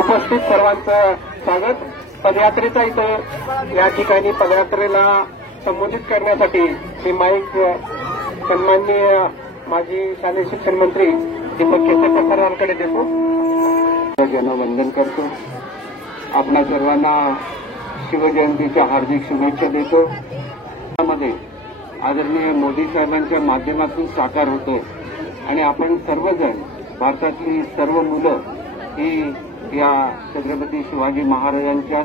उपस्थित सर्वांचं स्वागत. पदयात्रेचा इथे या ठिकाणी पदयात्रेला संबोधित करण्यासाठी मी माईक सन्माननीय माजी शालेय शिक्षण मंत्री दीपक केसरकर सरांकडे देतो. जनवंदन करतो. आपणा सर्वांना शिवजयंतीच्या हार्दिक शुभेच्छा देतो. मध्ये आदरणीय मोदी साहेबांच्या माध्यमातून साकार होतोय आणि आपण सर्वजण भारतातली सर्व मुलं ही या छत्रपती शिवाजी महाराजांच्या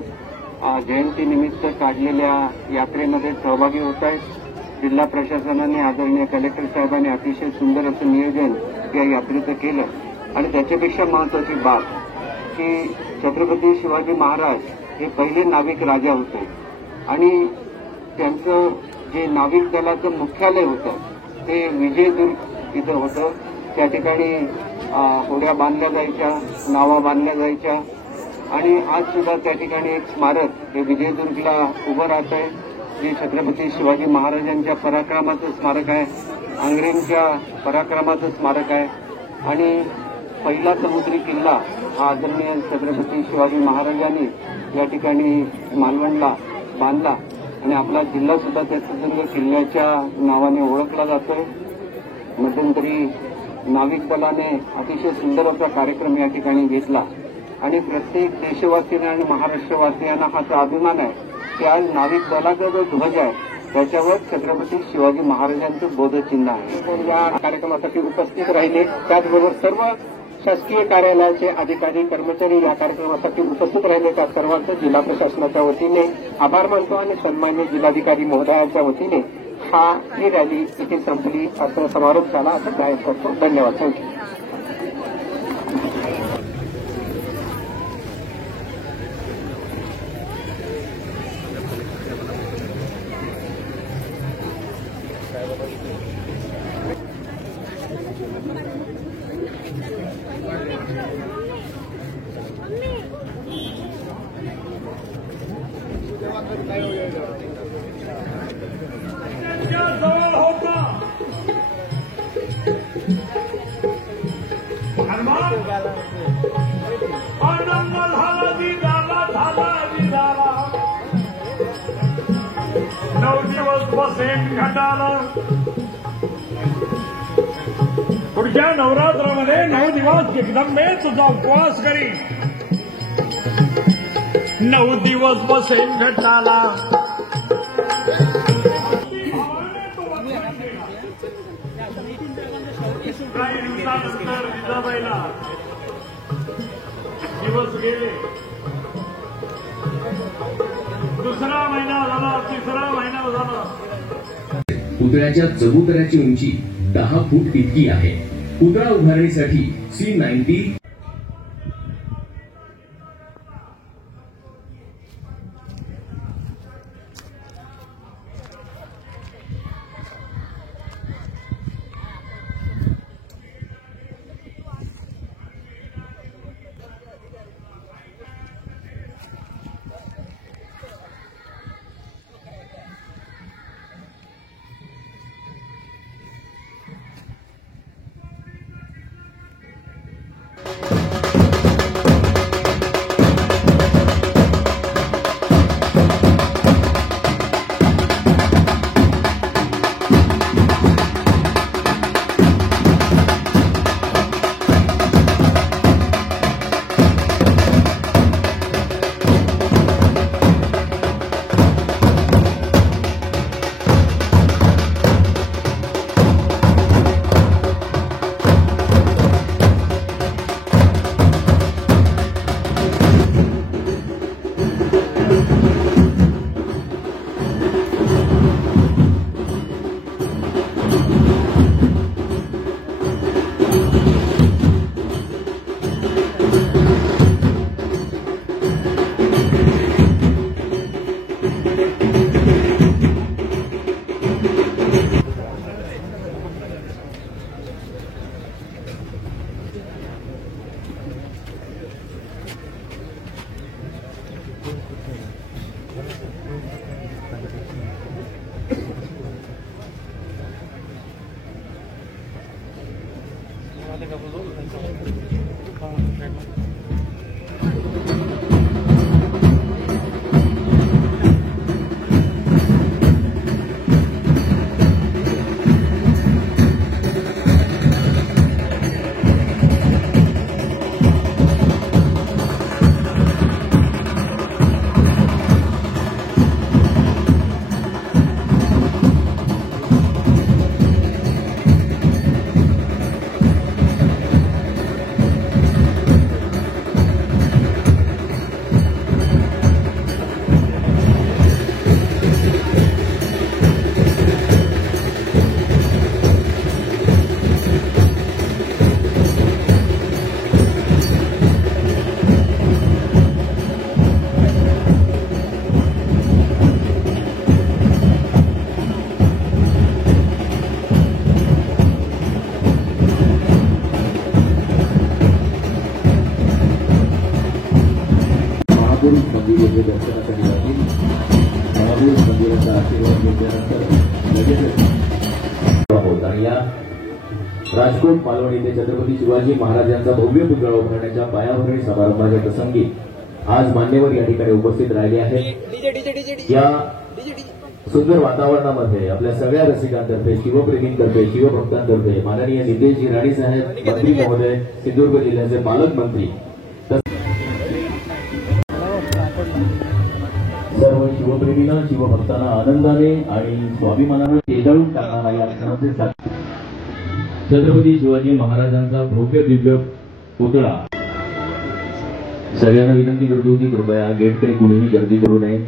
जयंतीनिमित्त काढलेल्या यात्रेमध्ये सहभागी होत आहेत. जिल्हा प्रशासनाने आदरणीय कलेक्टर साहेबांनी अतिशय सुंदर असं नियोजन या यात्रेचं केलं आणि त्याच्यापेक्षा महत्वाची बाब की छत्रपती शिवाजी महाराज हे पहिले नाविक राजा होते आणि त्यांचं जे नाविक दलाचं मुख्यालय होतं ते विजयदुर्ग इथं होतं. त्या ठिकाणी होड्या बांधल्या जायच्या, नावा बांधल्या जायच्या आणि आज सुद्धा त्या ठिकाणी एक स्मारक हे विजयदुर्गला उभं राहत आहे, जे छत्रपती शिवाजी महाराजांच्या पराक्रमाचं स्मारक आहे, अंग्रेजांच्या पराक्रमाचं स्मारक आहे. आणि पहिला समुद्री किल्ला हा आदरणीय छत्रपती शिवाजी महाराजांनी या ठिकाणी मालवणला बांधला आणि आपला जिल्हा सुद्धा त्या सिंधुदुर्ग किल्ल्याच्या नावाने ओळखला जातोय. मध्यंतरी नाविक दलाने अतिशय सुंदर असा कार्यक्रम या ठिकाणी घेतला आणि प्रत्येक देशवासियांना आणि महाराष्ट्रवासियांना हा अभिमान आहे की आज नाविक दलाचा जो ध्वज आहे त्याच्यावर छत्रपती शिवाजी महाराजांचं बोधचिन्ह आहे. या कार्यक्रमासाठी उपस्थित राहिले. त्याचबरोबर सर्व शासकीय कार्यालयाचे अधिकारी कर्मचारी या कार्यक्रमासाठी उपस्थित राहिले. त्या सर्वांचं जिल्हा प्रशासनाच्या वतीने आभार मानतो आणि सन्मान्य जिल्हाधिकारी महोदयांच्या वतीने ही रॅली इथे संपली असं समारोप झाला असं जाहीर करतो. धन्यवाद. थँक्यू. पुढच्या नवरात्रामध्ये 9 दिवस जगदंबे तुझा उपवास करी. 9 दिवस बसेन घटाला. काही दिवसानंतर जिजाबाईला दिवस गेले. दुसरा महिना झाला, तिसरा महिना झाला. पुतळ्याच्या चबुतऱ्याची उंची 10 फूट इतकी आहे. पुतळा उभारणीसाठी C90 मंदिराचे दर्शनासाठी जातील. महावीर मंदिराचा आशीर्वाद घेतल्यानंतर लगेचच होत आणि या राजकोट मालवण येथे छत्रपती शिवाजी महाराजांचा भव्य पुतळा उभारण्याच्या पायाभरणी समारंभाच्या प्रसंगी आज मान्यवर या ठिकाणी उपस्थित राहिले आहेत. या सुंदर वातावरणामध्ये आपल्या सगळ्या रसिकांतर्फे, शिवप्रेमींतर्फे, शिवभक्तांतर्फे माननीय नितेशजी राणे साहेब मंत्री महोदय, सिंधुदुर्ग जिल्ह्याचे पालकमंत्री, सर्व शिवप्रेमींना, शिवभक्तांना आनंदाने आणि स्वाभिमानाने तेजाळून टाकणारा या क्षणाचे साक्षी छत्रपती शिवाजी महाराजांचा भव्य दिव्य पुतळा. सगळ्यांना विनंती करतो की कृपया गेटकडे कुणीही गर्दी करू नये.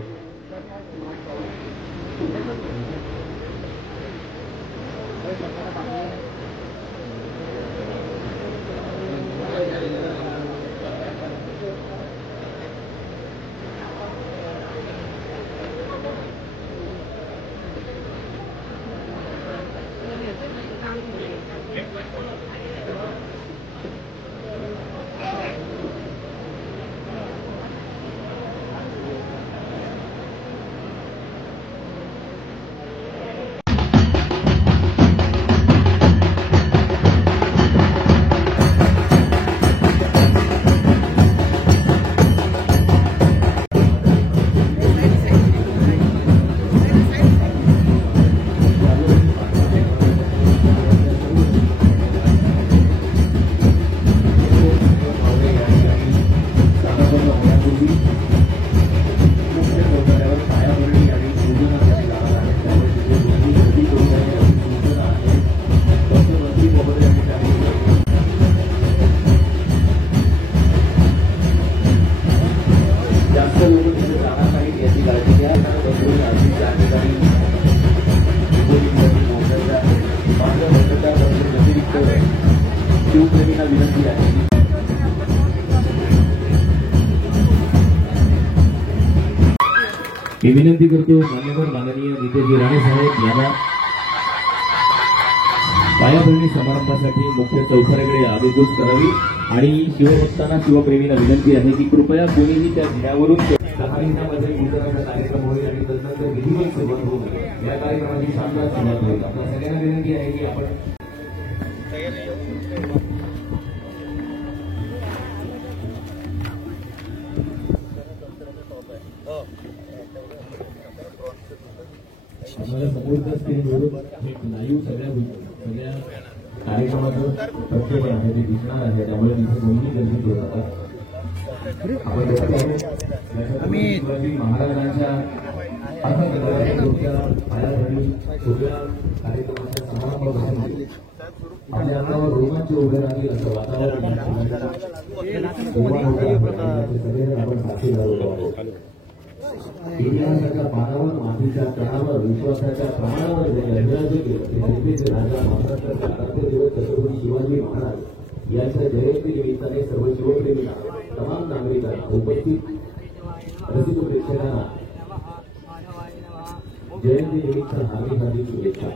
फक्त शिवप्रेमींना विनंती आहे. मी विनंती करतो माननीय नितेशजी राणे साहेब यांना पायाभरणी समारंभासाठी मुख्य चौथऱ्याकडे आदेश करावी आणि शिवभक्तांना शिवप्रेमींना विनंती आहे की कृपया कोणीही त्या झिण्यावरून 10 मिनिटांमध्ये वितरणाचा कार्यक्रम होईल आणि तदनंतर विधिवत सुरुवात होईल. या कार्यक्रमाची शानदार सुरुवात होईल. आपल्या सगळ्यांना विनंती आहे की आपण आम्हाला समोरच ते लाईव्ह सगळ्या कार्यक्रमाचं प्रत्येक आहे ते दिसणार आहे. त्यामुळे तिथे कोणीही गर्दी करू नका. आपण शिवाजी महाराजांच्या पायाभरणी छोट्या कार्यक्रमाच्या समारंभामध्ये आपल्या अंगावर रोमांच उभे राहील असं वातावरण सगळेजण आपण साक्षीदार आहोत. इतिहासाच्या पानावर मातीच्या कणावर विश्वासाच्या प्रमाणावर यंत्राचे केलं राजा महाराष्ट्राच्या आराध्य छत्रपती शिवाजी महाराज यांच्या जयंती निमित्ताने सर्व शिवप्रेमींना तमाम नागरिकांना उपस्थित रसिक प्रेक्षकांना जयंती निमित्त हार्दिक शुभेच्छा.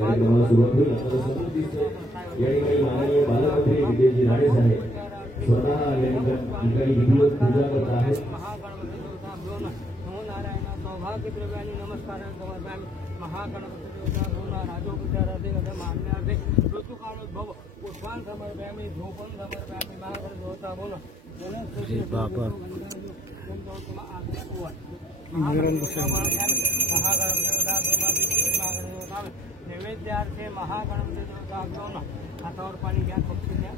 कार्यक्रमाला सुरुवात होईल. या ठिकाणी माननीय बालमंत्री नितेशजी राणे साहेब स्वतः या ठिकाणी विधिवत पूजा करत आहेत. सौभाग्यद्रव्याने नमस्कार समर्पयामि. महागणपती देवता राजोपचारादे मान्यार्थे ऋतुकालोद्भव पुष्पान् समर्पयामि. धूपं समर्पयामि. महागणदेवता बोल नैवेद्यार्थे महागणपती देवता घेऊन हातावर पाणी घ्या. पक्षी द्या.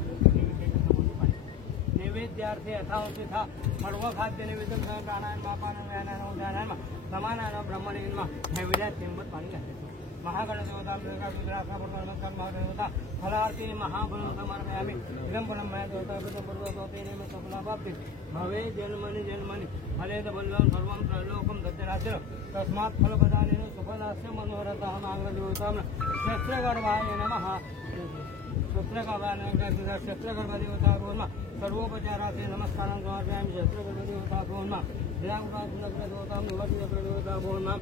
नैवेद्यार्थे यथावती था सर्व खाद्य निवेदन प्राणायाम पापानं व्यायाम उदाहरण समानानं ब्रह्मणीन नैवेद्यात तिंबत पाणी घालायचं. महागणदेवता नमस्कार महागणदेवता फलार्थी महाबलं समर्पयामि. विलंबनं मया देवता प्रथमपर्वतेने मे सफलाप्ति भवे जन्मनि जन्मनि फलेद बल्लं सर्वं त्रैलोकं दद्यराज्य तस्मात् फलप्रदानेन सुफलास्य मनोरथः महागणदेवतां शस्त्रगर्भाय नमः. शस्त्रगर्भदेवता भून्मा सर्वोपचाराथे नमस्कारं समर्पयामि. शस्त्रगर्भदेवता भून्मा विराग्रदेवता निवतिदेवता भून्मा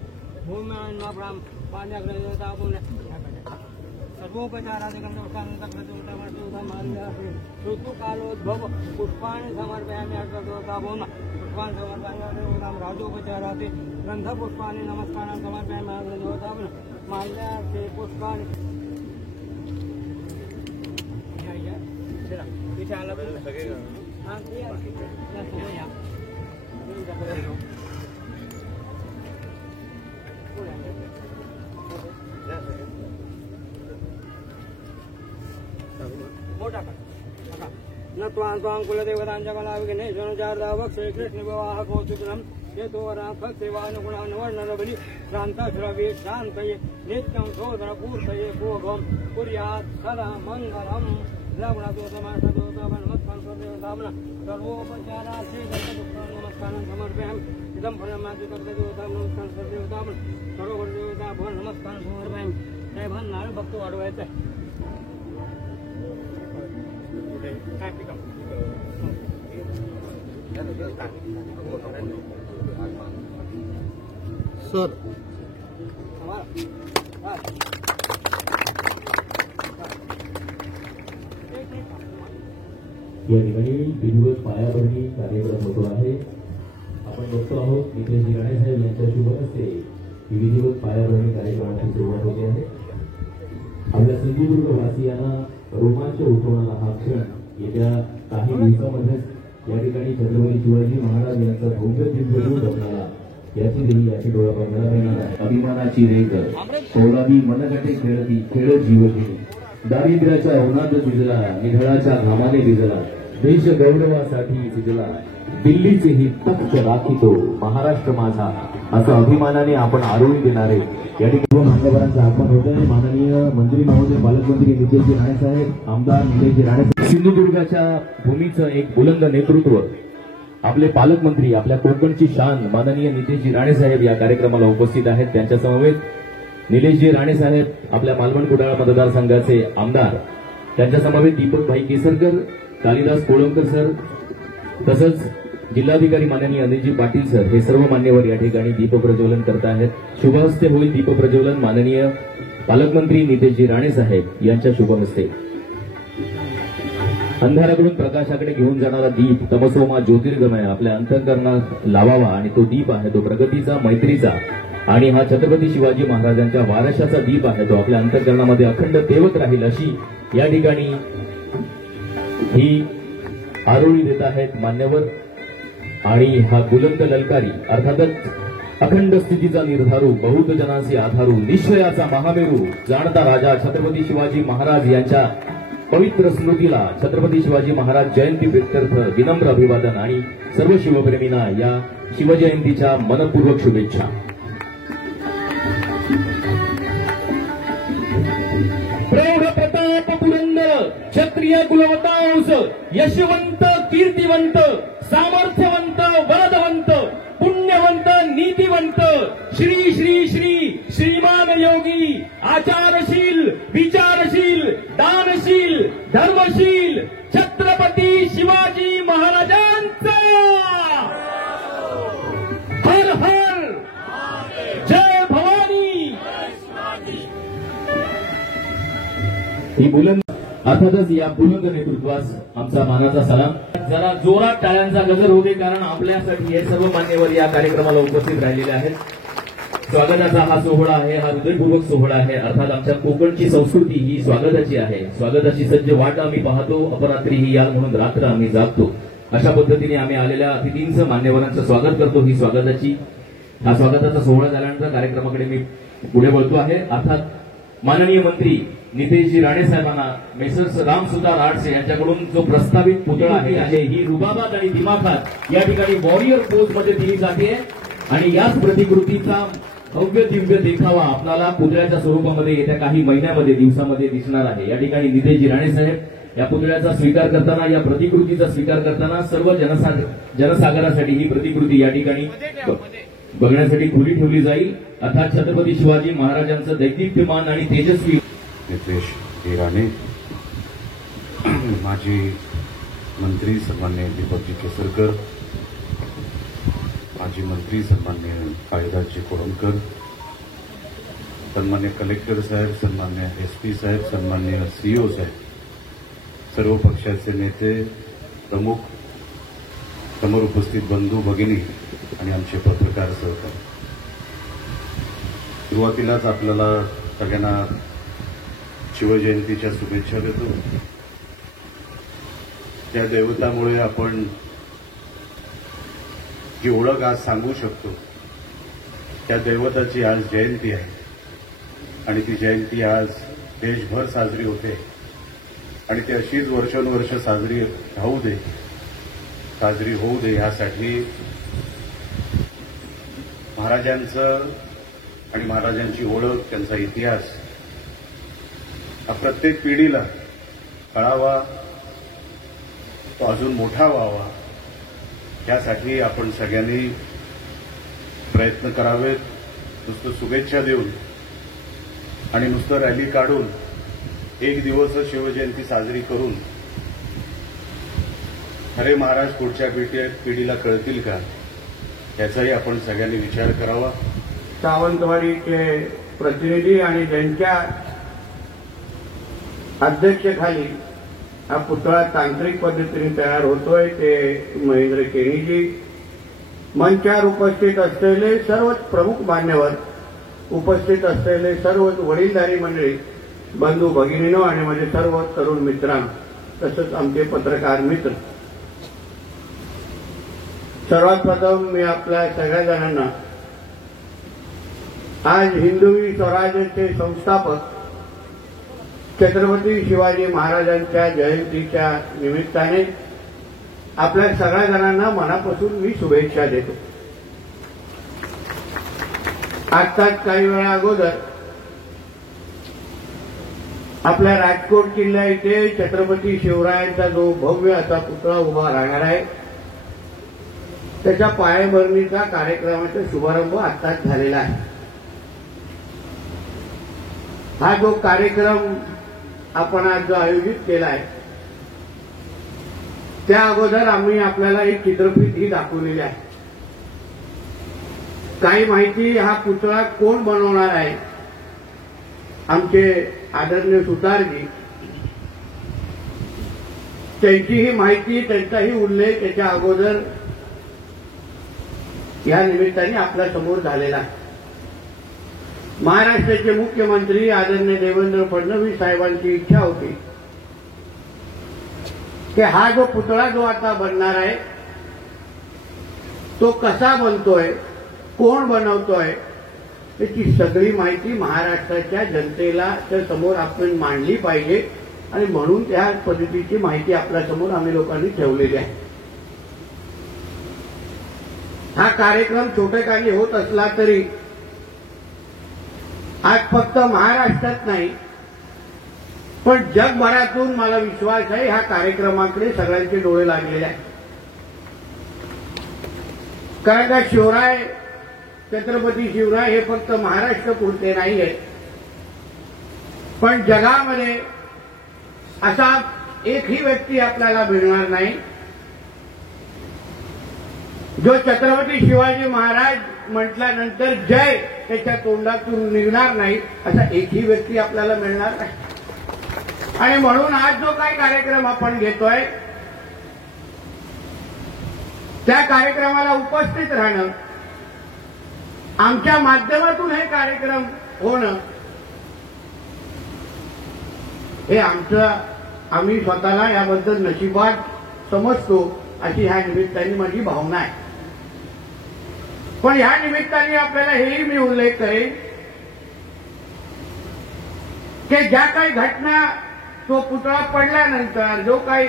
भूम्यान्मा प्राम पाण्याग्रदेवता भून् सर्वोपचाराधिकं नमस्कारं मार्गाथे ऋतुकालोद्भव पुष्पाणि समर्पयामि. अग्रदेवता भून्मा पुष्पाणि समर्पयामि. राजोपचाराथे गंधपुष्पाणि नमस्कारं समर्पयामि. अग्रदेवता भून् माल्यार्थे पुष्पाणि इथे आला सगळे मोठा न त्वां कुलदेवतांच्या मला विघ्नेश्वरचार्दावक श्रीकृष्ण विवाह कौतुकम येतो रामभक्त सेवानुगुणानवर्णनबली शांतश्रवे शांतये नित्यं शोधनपूर्तये भोगं कुर्यात् सदा मङ्गलम्. सर्वोपचाराथे नमस्कारं समर्पयामि. इदं फलमादिदेवतां नमस्कार सर्वदेवतां सर्वदेवता भवन नमस्कारं समर्पयामि. साहेबांना नारळ भक्त वाढवायचं आहे. सर या ठिकाणी विधिवत पायाभरणी कार्यक्रम होतो आहे. आपण बघतो आहोत नितेशजी राणे साहेब यांच्या शुभ हस्ते विधिवत पायाभरणी कार्यक्रमाची सुरुवात होते आहे. आपल्या सिंधुदुर्ग वासियांना रोमांच उठवणारा हा क्षण येत्या काही दिवसामध्येच या ठिकाणी छत्रपती शिवाजी महाराज यांचा भव्य दिव्य रूप असणारा याची डोळ्यावर मिळणार आहे. अभिमानाची रेख कौलादी मनगटे खेळती खेळ जीवघेणी दारिद्र्याच्या उन्हात भिजला निधळाच्या घामाने भिजला देश गौरवासाठी भिजला दिल्लीचे ही तख्त राखितो महाराष्ट्र माझा असं अभिमानाने आपण आरोळी देणारे या ठिकाणी मान्यवरांचं आगमन होत आहे. माननीय मंत्री महोदय, पालकमंत्री नितेशजी राणेसाहेब, आमदार निलेशजी राणेसाहेब, सिंधुदुर्गाच्या भूमीचं एक बुलंद नेतृत्व, आपले पालकमंत्री, आपल्या कोकणची शान माननीय नितेशजी राणेसाहेब या कार्यक्रमाला उपस्थित आहेत. त्यांच्या समवेत निलेशजी राणेसाहेब, आपल्या मालवण कुडाळ मतदारसंघाचे आमदार, त्यांच्या समवेत दीपक भाई केसरकर, कालिदास कोळंबकर सर, तसंच जिल्हाधिकारी माननीय अनिलजी पाटील सर, हे सर्व मान्यवर या ठिकाणी दीपप्रज्वलन करत आहेत. शुभहस्ते होईल दीपप्रज्वलन माननीय पालकमंत्री नितेशजी राणेसाहेब यांच्या शुभहस्ते. अंधाराकडून प्रकाशाकडे घेऊन जाणारा दीप तमसोमा ज्योतिर्गमय आपल्या अंतःकरणात लावावा आणि तो दीप आहे तो प्रगतीचा, मैत्रीचा आणि हा छत्रपती शिवाजी महाराजांच्या वारशाचा दीप आहे तो आपल्या अंतःकरणामध्ये अखंड तेवत राहील अशी या ठिकाणी ही आरोळी देत आहेत मान्यवर. आणि हा बुलंद ललकारी अर्थातच अखंड स्थितीचा निर्धारू, बहुत जनांचे आधारू, निश्चयाचा महामेरू, जाणता राजा छत्रपती शिवाजी महाराज यांच्या पवित्र स्मृतीला छत्रपती शिवाजी महाराज जयंती प्रीत्यर्थ विनम्र अभिवादन आणि सर्व शिवप्रेमींना या शिवजयंतीच्या मनपूर्वक शुभेच्छा. प्रौढ प्रताप पुरंदर क्षत्रिय कुलवतांस यशवंत कीर्तिवंत सामर्थ्यवंत वरदवंत पुण्यवंत नीतिवंत श्री श्री श्री श्रीमान योगी आचारशील विचारशील दानशील धर्मशील छत्रपती शिवाजी महाराजांचा हर हर जय भवानी. ही बुलंद अर्थातच या बुलंद नेतृत्वास आमचा मानाचा सलाम. जरा जोरात टाळ्यांचा गजर होते कारण आपल्यासाठी हे सर्व मान्यवर या कार्यक्रमाला उपस्थित राहिलेले आहेत. स्वागताचा हा सोहळा आहे, हा हृदयपूर्वक सोहळा आहे. अर्थात आमच्या कोकणची संस्कृती ही स्वागताची आहे. स्वागताची सज्ज वाट आम्ही पाहतो, अपरात्री ही याल म्हणून रात्र आम्ही जागतो. अशा पद्धतीने आम्ही आलेल्या अतिथींचं, मान्यवरांचं स्वागत करतो. ही हा स्वागताचा सोहळा झाल्यानंतर कार्यक्रमाकडे मी पुढे वळतो आहे. अर्थात माननीय मंत्री नितेशजी राणेसाहेबांना मेसर्स रामसुतार आर्ट्स यांच्याकडून जो प्रस्तावित पुतळा आहे ही रुबाबात आणि दिमाखात या ठिकाणी वॉरियर पोज मध्ये दिली जाते आणि याच प्रतिकृतीचा भव्य दिव्य देखावा आपल्याला पुतळ्याच्या स्वरूपामध्ये येत्या काही महिन्यामध्ये, दिवसामध्ये दिसणार आहे. या ठिकाणी नितेशजी राणेसाहेब या पुतळ्याचा स्वीकार करताना, या प्रतिकृतीचा स्वीकार करताना सर्व जनसागरासाठी ही प्रतिकृती या ठिकाणी बघण्यासाठी खुली ठेवली जाईल. अर्थात छत्रपती शिवाजी महाराजांचं दैदिप्यमान आणि तेजस्वी नितेश राणे, माजी मंत्री सन्मान्य दीपकजी केसरकर, माजी मंत्री सन्मान्य कालिदासजी कोळंबकर, सन्मान्य कलेक्टर साहेब, सन्मान्य एसपी साहेब, सन्मान्य सीईओ साहेब, सर्व पक्षाचे नेते, प्रमुख, समोर उपस्थित बंधू भगिनी आणि आमचे पत्रकार सहकारी, सुरुवातीलाच आपल्याला सगळ्यांना शिवजयंतीच्या शुभेच्छा देतो. त्या दैवतामुळे आपण जी ओळख आज सांगू शकतो त्या दैवताची आज जयंती आहे आणि ती जयंती आज देशभर साजरी होते आणि ती अशीच वर्षानुवर्ष साजरी होऊ दे यासाठी महाराजांचं आणि महाराजांची ओळख, त्यांचा इतिहास हा प्रत्येक पिढीला कळावा, तो अजून मोठा व्हावा यासाठी आपण सगळ्यांनी प्रयत्न करावेत. नुसतं शुभेच्छा देऊन आणि नुसतं रॅली काढून एक दिवस शिवजयंती साजरी करून खरे महाराज पुढच्या पिढीला कळतील का याचाही आपण सगळ्यांनी विचार करावा. सावंतवाडीचे प्रतिनिधी आणि त्यांच्या अध्यक्षतेखाली हा पुतळा तांत्रिक पद्धतीने तयार होतोय. ते महेंद्र केणीजी, मंचावर उपस्थित असलेले सर्व प्रमुख मान्यवर, उपस्थित असलेले सर्व वडीलधारी मंडळी, बंधू भगिनीनो आणि माझे सर्व तरुण मित्रांनो, तसंच आमचे पत्रकार मित्र, सर्वात प्रथम मी आपल्या सगळ्या जणांना आज हिंदवी स्वराज्याचे संस्थापक छत्रपती शिवाजी महाराजांच्या जयंतीच्या निमित्ताने आपल्या सगळ्या जणांना मनापासून मी शुभेच्छा देतो. आत्ताच काही वेळा अगोदर आपल्या राजकोट जिल्ह्या इथे छत्रपती शिवरायांचा जो भव्य असा पुतळा उभा राहणार आहे त्याच्या पायाभरणीचा कार्यक्रमाचा शुभारंभ आत्ताच झालेला आहे. हा जो कार्यक्रम आपण आज जो आयोजित केला आहे त्या अगोदर आम्ही आपल्याला एक चित्रफित ही दाखवलेली आहे. काही माहिती हा पुतळा कोण बनवणार आहे आमचे आदरणीय सुतारजी त्यांचीही माहिती त्यांचाही उल्लेख त्याच्या अगोदर या निमित्ताने आपल्या समोर झालेला आहे. महाराष्ट्राचे मुख्यमंत्री आदरणीय देवेंद्र फडणवीस साहेबांची इच्छा होती की हा जो पुतळा जो आता बनणार आहे तो कसा बनतोय, कोण बनवतोय त्याची सगळी माहिती महाराष्ट्राच्या जनतेला त्या समोर आपण मांडली पाहिजे आणि म्हणून त्या पद्धतीची माहिती आपल्या समोर आम्ही लोकांनी ठेवलेली आहे. हा कार्यक्रम छोटेखानी होत असला तरी आज फक्त महाराष्ट्रात नाही पण जगभरातून मला विश्वास आहे ह्या कार्यक्रमाकडे सगळ्यांचे डोळे लागलेले आहेत. कारण का शिवराय छत्रपती शिवराय हे फक्त महाराष्ट्र पुरते नाहीये पण जगामध्ये असा एकही व्यक्ती आपल्याला मिळणार नाही जो छत्रपती शिवाजी महाराज म्हटल्यानंतर जय त्याच्या तोंडातून निघणार नाही असा एकही व्यक्ती आपल्याला मिळणार नाही. आणि म्हणून आज जो काही कार्यक्रम आपण घेतोय त्या कार्यक्रमाला उपस्थित राहणं, आमच्या माध्यमातून हे कार्यक्रम होणं हे आम्ही स्वतःला याबद्दल नशिबात समजतो अशी ह्या निमित्ताने माझी भावना आहे. पण ह्या निमित्ताने आपल्याला हेही मी उल्लेख करेन की ज्या काही घटना तो पुतळा पडल्यानंतर जो काही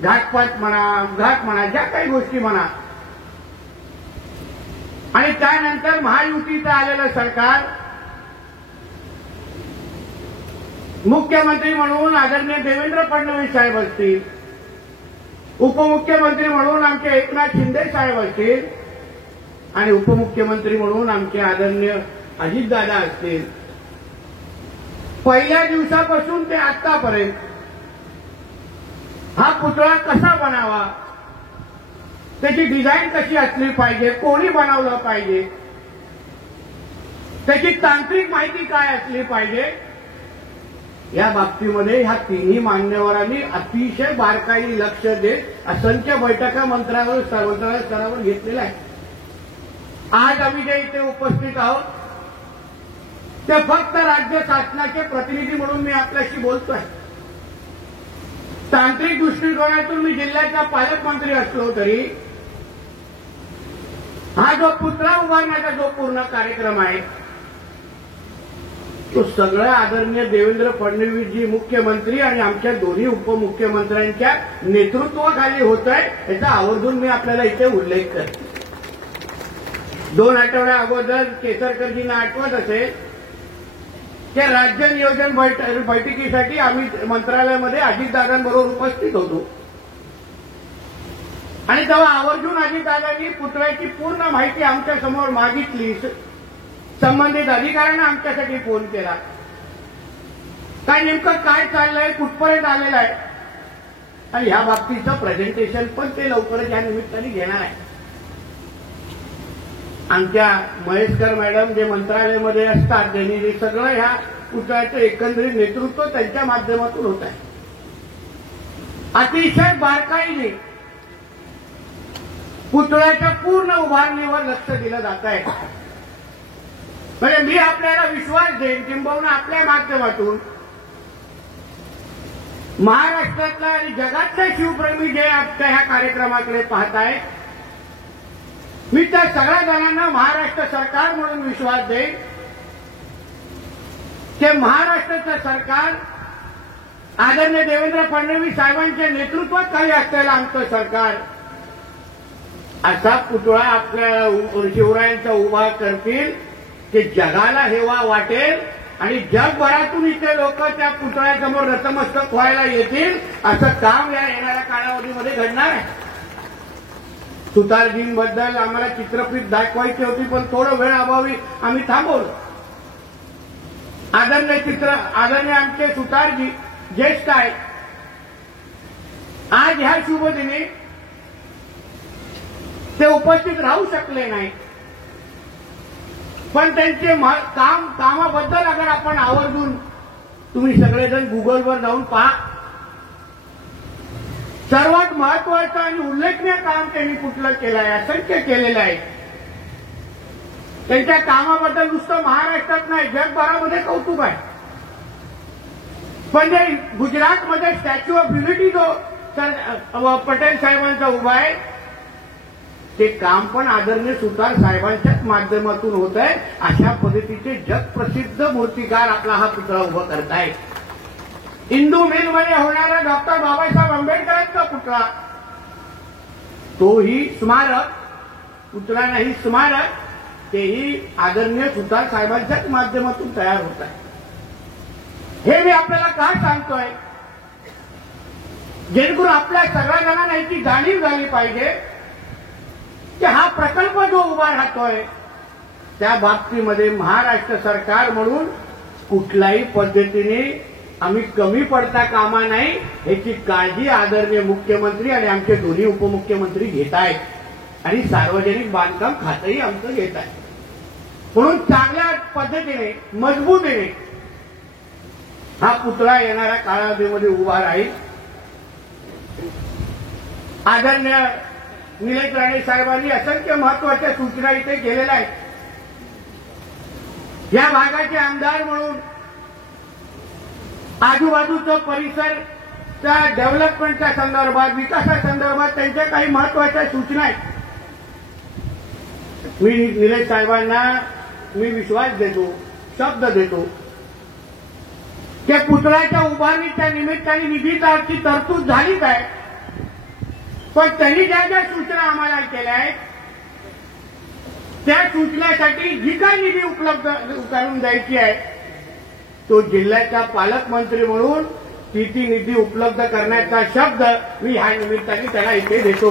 घातपात म्हणा, अपघात म्हणा, ज्या काही गोष्टी म्हणा आणि त्यानंतर महायुतीचं आलेलं सरकार मुख्यमंत्री म्हणून आदरणीय देवेंद्र फडणवीस साहेब असतील, उपमुख्यमंत्री म्हणून आमचे एकनाथ शिंदे साहेब असतील आणि उपमुख्यमंत्री म्हणून आमचे आदरणीय अजितदादा असतील, पहिल्या दिवसापासून ते आतापर्यंत हा पुतळा कसा बनावा, त्याची डिझाईन कशी असली पाहिजे, कोणी बनवलं पाहिजे, त्याची तांत्रिक माहिती काय असली पाहिजे या बाबतीमध्ये ह्या तिन्ही मान्यवरांनी अतिशय बारकाईने लक्ष देत असंख्य बैठका मंत्रालय स्तरावर घेतलेल्या आहेत. आज आम्ही जे इथे उपस्थित आहोत ते फक्त राज्य शासनाचे प्रतिनिधी म्हणून मी आपल्याशी बोलतोय. तांत्रिक दृष्टिकोनातून मी जिल्ह्याचा पालकमंत्री असलो तरी हा जो पुतळा उभारण्याचा जो पूर्ण कार्यक्रम आहे तो सगळं आदरणीय देवेंद्र फडणवीसजी मुख्यमंत्री आणि आमच्या दोन्ही उपमुख्यमंत्र्यांच्या नेतृत्वाखाली होत आहे याचा आवर्जून मी आपल्याला इथे उल्लेख करतो. 2 आठवड्या अगोदर केसरकरजींना आठवत असेल की राज्य नियोजन बैठकीसाठी आम्ही मंत्रालयामध्ये अजितदादांबरोबर उपस्थित होतो आणि तेव्हा आवर्जून अजितदादांनी पुतळ्याची पूर्ण माहिती आमच्या समोर मागितली. संबंधित अधिकाऱ्यांना आमच्यासाठी फोन केला, काय नेमकं काय चाललंय, कुठपर्यंत आलेलं आहे आणि ह्या बाबतीचं प्रेझेंटेशन पण ते लवकरच या निमित्ताने घेणार आहे. आमच्या महेशकर मॅडम जे मंत्रालयामध्ये असतात त्यांनी हे सगळं ह्या पुतळ्याचं एकंदरीत नेतृत्व त्यांच्या माध्यमातून होत आहे. अतिशय बारकाईने पुतळ्याच्या पूर्ण उभारणीवर लक्ष दिलं जात आहे. म्हणजे मी आपल्याला विश्वास देईन किंबहुना आपल्या माध्यमातून महाराष्ट्रातला आणि जगातले शिवप्रेमी जे आपल्या ह्या कार्यक्रमाकडे पाहत आहेत मी त्या सगळ्या जणांना महाराष्ट्र सरकार म्हणून विश्वास देईन की महाराष्ट्राचं सरकार आदरणीय देवेंद्र फडणवीस साहेबांच्या नेतृत्वात काही असलेलं आमचं सरकार असा पुतळा आपल्या शिवरायांचा उभा करतील की जगाला हेवा वाटेल आणि जगभरातून इथे लोक त्या पुतळ्यासमोर नतमस्तक व्हायला येतील, असं काम या येणाऱ्या कालावधीमध्ये घडणार आहे. सुतारजींबद्दल आम्हाला चित्रफित दाखवायची होती, पण थोडं वेळ अभावी आम्ही थांबवलं. आदरणीय आमचे सुतारजी ज्येष्ठ आहेत. आज ह्या शुभदिनी ते उपस्थित राहू शकले नाही, पण त्यांचे कामाबद्दल अगर आपण आवर्जून तुम्ही सगळेजण गुगलवर जाऊन पहा, सर्वात महत्वाचं आणि उल्लेखनीय काम त्यांनी कुठलं केलं आहे, असंख्य केलेलं आहे. त्यांच्या कामाबद्दल नुसतं महाराष्ट्रात नाही, जगभरामध्ये कौतुक आहे. पण जे गुजरातमध्ये स्टॅच्यू ऑफ युनिटी जो पटेल साहेबांचा उभा आहे, ते काम पण आदरणीय सुतार साहेबांच्याच माध्यमातून होत आहे. अशा पद्धतीचे जगप्रसिद्ध मूर्तिकार आपला हा पुतळा उभा करताय. इंदू मिलमध्ये होणारा डॉक्टर बाबासाहेब आंबेडकरांचा पुतळा, तोही स्मारक, पुतळा नाही स्मारक, तेही आदरणीय सुतार साहेबांच्याच माध्यमातून तयार होत आहे. हे मी आपल्याला का सांगतोय, जेणेकरून आपल्या सगळ्या जणांना याची जाणीव झाली पाहिजे की हा प्रकल्प जो उभा राहतोय त्या बाबतीमध्ये महाराष्ट्र सरकार म्हणून कुठल्याही पद्धतीने आम्ही कमी पडता कामा नाही, याची काळजी आदरणीय मुख्यमंत्री आणि आमचे दोन्ही उपमुख्यमंत्री घेत आहेत आणि सार्वजनिक बांधकाम खातंही आमचं घेत आहे. म्हणून चांगल्या पद्धतीने मजबूतीने हा पुतळा येणाऱ्या कालावधीमध्ये उभा राहील. आदरणीय निलेश राणे साहेबांनी असंख्य महत्वाच्या सूचना इथे केलेल्या आहेत. या भागाचे आमदार म्हणून आजूबाजूचा परिसरच्या डेव्हलपमेंटच्या संदर्भात, विकासासंदर्भात त्यांच्या काही महत्वाच्या सूचना आहेत. मी निलेश साहेबांना विश्वास देतो, शब्द देतो की पुतळ्याच्या उभारणीच्या निमित्ताने निधीची तरतूद झालीच आहे, पण त्यांनी ज्या ज्या सूचना आम्हाला केल्या आहेत त्या सूचनेसाठी जी काही निधी उपलब्ध करून द्यायची आहे, तो जिल्ह्याचा पालकमंत्री म्हणून ती निधी उपलब्ध करण्याचा शब्द मी ह्या निमित्ताने त्याला इथे देतो.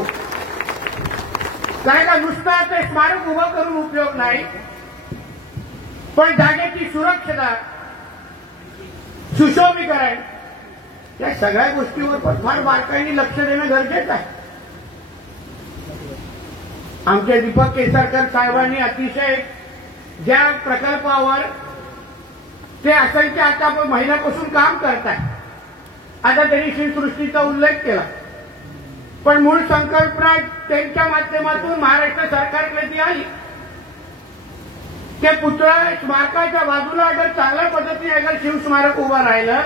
कारण का नुसता ते स्मारक उभं करून उपयोग नाही, पण जागेची सुरक्षता, सुशोभीकरण, या सगळ्या गोष्टीवर पण फार बारकाईने लक्ष देणं गरजेचं आहे. आमचे दीपक केसरकर साहेबांनी अतिशय ज्या प्रकल्पावर ते असंख्य आता महिन्यापासून काम करतात, आता त्यांनी शिवसृष्टीचा उल्लेख केला, पण मूळ संकल्पना त्यांच्या माध्यमातून महाराष्ट्र सरकारकडे ती आली. ते पुतळा स्मारकाच्या बाजूला अगर चांगल्या पद्धतीने अगर शिवस्मारक उभं राहिलं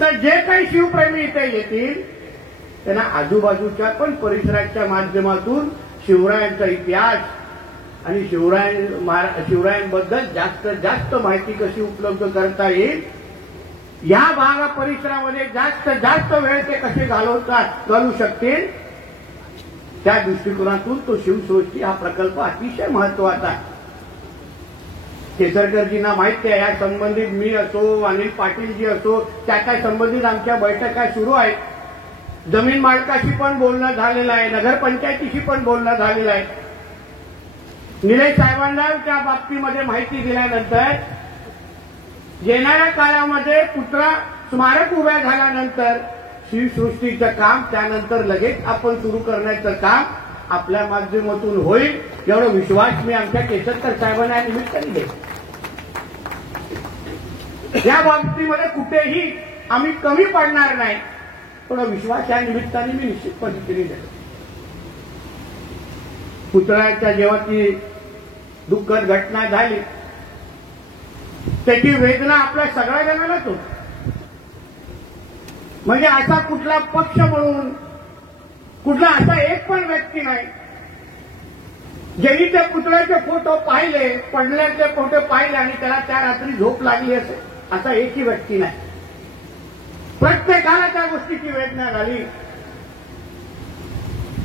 तर जे काही शिवप्रेमी इथे येतील त्यांना आजूबाजूच्या पण परिसराच्या माध्यमातून शिवरायांचा इतिहास आणि शिवरायांबद्दल जास्तीत जास्त माहिती कशी उपलब्ध करता येईल, या भागा परिसरामध्ये जास्तीत जास्त वेळ ते कसे घालू शकतील, त्या दृष्टिकोनातून तो शिवसृष्टी हा प्रकल्प अतिशय महत्वाचा आहे. केसरकरजींना माहिती आहे, या संबंधित मी असो, अनिल पाटीलजी असो, त्या संबंधित आमच्या बैठका सुरू आहेत. जमीन मालकाशी पण बोलणं झालेलं आहे, नगरपंचायतीशी पण बोलणं झालेलं आहे. निलेश साहेबांना त्या बाबतीमध्ये माहिती दिल्यानंतर येणाऱ्या काळामध्ये पुतळा स्मारक उभ्या झाल्यानंतर शिवसृष्टीचं काम त्यानंतर लगेच आपण सुरू करण्याचं काम आपल्या माध्यमातून होईल, एवढा विश्वास मी आमच्या केसरकर साहेबांना या निमित्ताने देतो. या बाबतीमध्ये कुठेही आम्ही कमी पडणार नाही, थोडा विश्वास या निमित्ताने मी निश्चित पद्धतीने देतो. पुतळ्याच्या जेव्हा ती दुःखद घटना झाली त्याची वेदना आपल्या सगळ्या जणांनाच होती. म्हणजे असा कुठला पक्ष म्हणून कुठला असा एक पण व्यक्ती नाही ज्यांनी त्या पुतळ्याचे फोटो पाहिले, पडल्याचे फोटो पाहिले आणि त्याला त्या रात्री झोप लागली असेल, असा एकही व्यक्ती नाही. प्रत्येकाला त्या गोष्टीची वेदना झाली.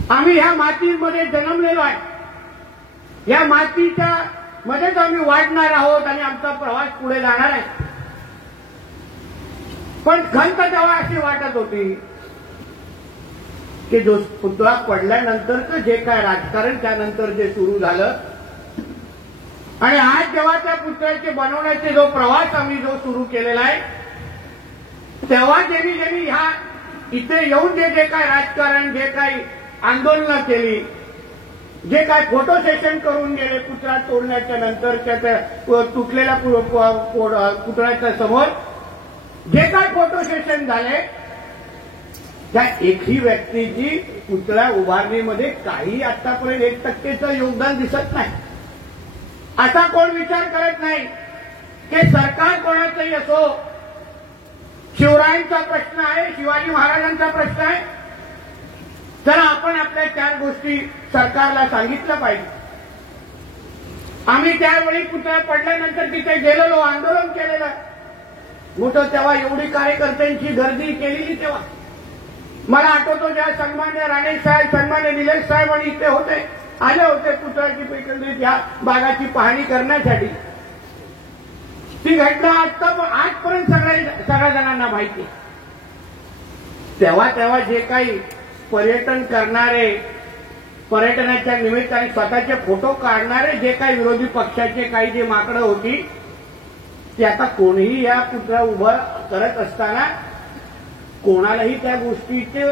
आम्ही ह्या मातीमध्ये जन्मलेलो आहे, या मातीच्या मध्येच आम्ही वाढणार आहोत आणि आमचा प्रवास पुढे जाणार आहे. पण खंत तेव्हा अशी वाटत होती की जो पुतळा पडल्यानंतरचं जे काय राजकारण त्यानंतर जे सुरू झालं आणि आज जेव्हा त्या पुतळ्याचे बनवण्याचे जो प्रवास आम्ही जो सुरू केलेला आहे, तेव्हा ज्यांनी ह्या इथे येऊन जे काय राजकारण, जे काही आंदोलनं केली, जे काय फोटो सेशन करून गेले पुतळा तोडण्याच्या नंतरच्या त्या तुटलेल्या पुतळ्याच्या समोर जे काय फोटो सेशन झाले, त्या एकही व्यक्तीची पुतळा उभारणीमध्ये काही आतापर्यंत 1% योगदान दिसत नाही. असा कोण विचार करत नाही की सरकार कोणाचंही असो, शिवरायांचा प्रश्न आहे, शिवाजी महाराजांचा प्रश्न आहे, तर आपण आपल्या 4 गोष्टी सरकारला सांगितलं पाहिजे. आम्ही त्यावेळी पुतळा पडल्यानंतर तिथे गेलेलो, आंदोलन केलेलं मोठं, तेव्हा एवढी कार्यकर्त्यांची गर्दी केलेली. तेव्हा मला आठवतो जेव्हा सन्मान्य राणे साहेब, सन्मान्य निलेश साहेब आणि इथे होते, आले होते पुतळ्याची एकंदरीत या भागाची पाहणी करण्यासाठी. ती घटना आजपर्यंत सगळ्या जणांना माहिती. तेव्हा जे काही पर्यटन करणारे, पर्यटनाच्या निमित्ताने स्वतःचे फोटो काढणारे जे काही विरोधी पक्षाचे काही जे माकडं होती, ते आता कोणीही या पुतळा उभा करत असताना कोणालाही त्या गोष्टीचे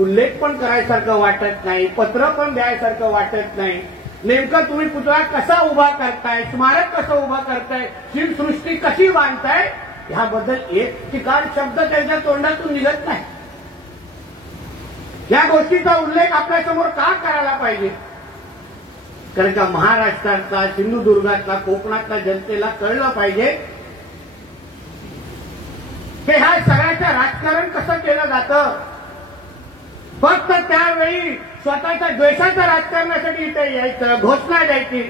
उल्लेख पण करायसारखं वाटत नाही, पत्र पण द्यायसारखं वाटत नाही. नेमकं तुम्ही पुतळा कसा उभा करताय, स्मारक कसं उभा करताय, शिवसृष्टी कशी बांधताय, ह्याबद्दल एक ठिकाण शब्द त्यांच्या तोंडातून निघत नाही. या गोष्टीचा उल्लेख आपल्यासमोर का करायला पाहिजे? कारण का महाराष्ट्रातला, सिंधुदुर्गातला, कोकणातल्या जनतेला कळलं पाहिजे की ह्या सगळ्याचं राजकारण कसं केलं जातं. फक्त त्यावेळी स्वतःच्या द्वेषाच्या राजकारणासाठी इथे यायचं, घोषणा द्यायची,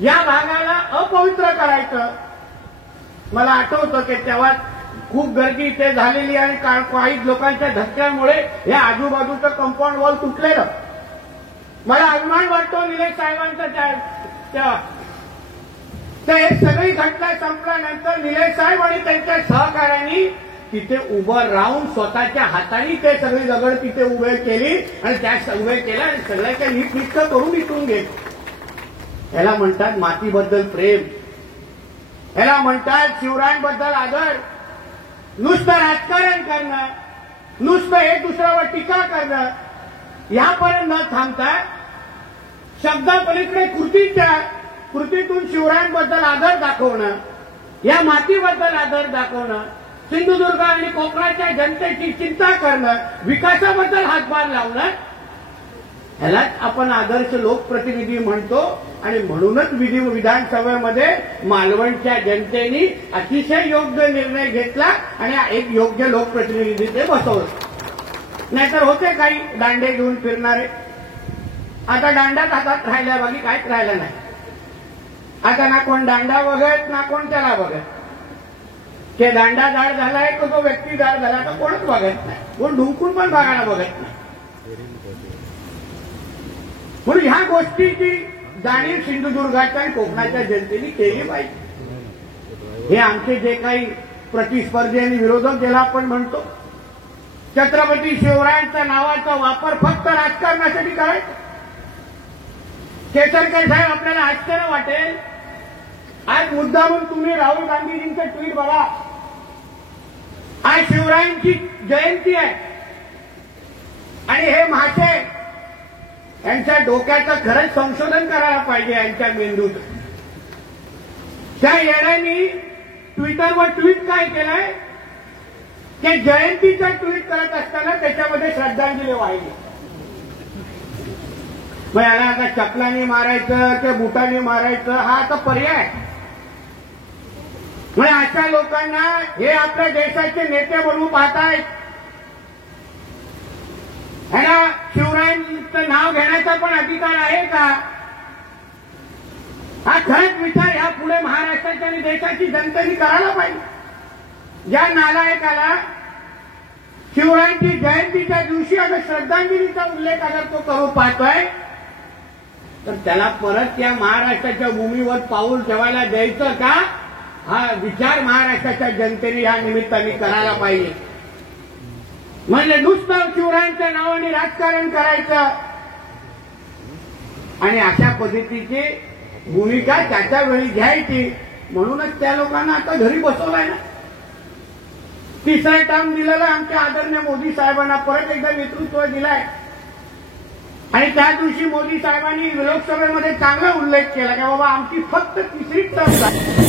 या भागाला अपवित्र करायचं. मला आठवतं की तेव्हा खूप गर्दी इथे झालेली आणि काही लोकांच्या धक्क्यामुळे या आजूबाजूचं कंपाऊंड वॉल तुटलेलं. मला अभिमान वाटतो निलेश साहेबांचा. तर हे सगळी घटना संपल्यानंतर निलेश साहेब आणि त्यांच्या सहकाऱ्यांनी तिथे उभं राहून स्वतःच्या हाताने ते सगळी दगड तिथे उभे केली आणि त्या उभे केल्या आणि सगळ्याच्या नीटनीट करून इथून गेले. याला म्हणतात मातीबद्दल प्रेम, याला म्हणतात शिवरायांबद्दल आदर. नुसतं राजकारण करणं, नुसतं एक दुसऱ्यावर टीका करणं, यापर्यंत न थांबता शब्दापलीकडे कृतीतून शिवरायांबद्दल आदर दाखवणं, या मातीबद्दल आदर दाखवणं, सिंधुदुर्ग आणि कोकणाच्या जनतेची चिंता करणं, विकासाबद्दल हातभार लावणं, ह्यालाच आपण आदर्श लोकप्रतिनिधी म्हणतो. आणि म्हणूनच विधानसभेमध्ये मालवणच्या जनतेने अतिशय योग्य निर्णय घेतला आणि एक योग्य लोकप्रतिनिधी ते बसवलं. नाहीतर होते काही दांडे घेऊन फिरणारे. आता दांडाच हातात राहिल्या बाकी काहीच राहिलं नाही. आता ना कोण दांडा बघत, ना कोण त्याला बघत. ते दांडा जाड झालाय तर तो व्यक्ती जाड झाला तर कोणच बघत नाही, कोण ढुंकून पण बघायला बघत नाही. म्हणून ह्या गोष्टीची जाणीव सिंधुदुर्गाच्या आणि कोकणाच्या जनतेने केली पाहिजे. हे आमचे जे काही प्रतिस्पर्धी आणि विरोधक ज्याला आपण म्हणतो, छत्रपती शिवरायांच्या नावाचा वापर फक्त राजकारणासाठी करायचा. केसरकर साहेब, आपल्याला आश्चर्य वाटेल, आज मुद्दामून तुम्ही राहुल गांधीजींचं ट्विट बघा. आज शिवरायांची जयंती आहे आणि हे महाशय यांच्या डोक्याचं खरंच संशोधन करायला पाहिजे. यांच्या मेंदूत त्या येण्यानी ट्विटरवर ट्विट काय केलंय की जयंतीचं ट्विट करत असताना त्याच्यामध्ये श्रद्धांजली वाहिली. मग याला आता चपलानी मारायचं की बुटानी मारायचं हा आता पर्याय. म्हणजे अशा लोकांना हे आपल्या देशाचे नेते म्हणून पाहतायत. ह्याला शिवरायांचं नाव घेण्याचा पण अधिकार आहे का? हा खरंच विचार ह्या पुढे महाराष्ट्राच्या आणि देशाची जनतेने करायला पाहिजे. ज्या नालायकाला शिवरायांची जयंतीच्या दिवशी अगर श्रद्धांजलीचा उल्लेख अगर तो करू पाहतोय, तर त्याला परत या महाराष्ट्राच्या भूमीवर पाऊल ठेवायला द्यायचं का, हा विचार महाराष्ट्राच्या जनतेने या निमित्ताने करायला पाहिजे. म्हणजे नुसतं शिवरायांच्या नावाने राजकारण करायचं आणि अशा पद्धतीची भूमिका त्याच्या वेळी घ्यायची. म्हणूनच त्या लोकांना आता घरी बसवलाय ना. तिसरा टर्म दिलेला आमच्या आदरणीय मोदी साहेबांना परत एकदा नेतृत्व दिलाय. आणि त्या दिवशी मोदी साहेबांनी लोकसभेमध्ये चांगला उल्लेख केला की बाबा आमची फक्त तिसरी टर्म आहे.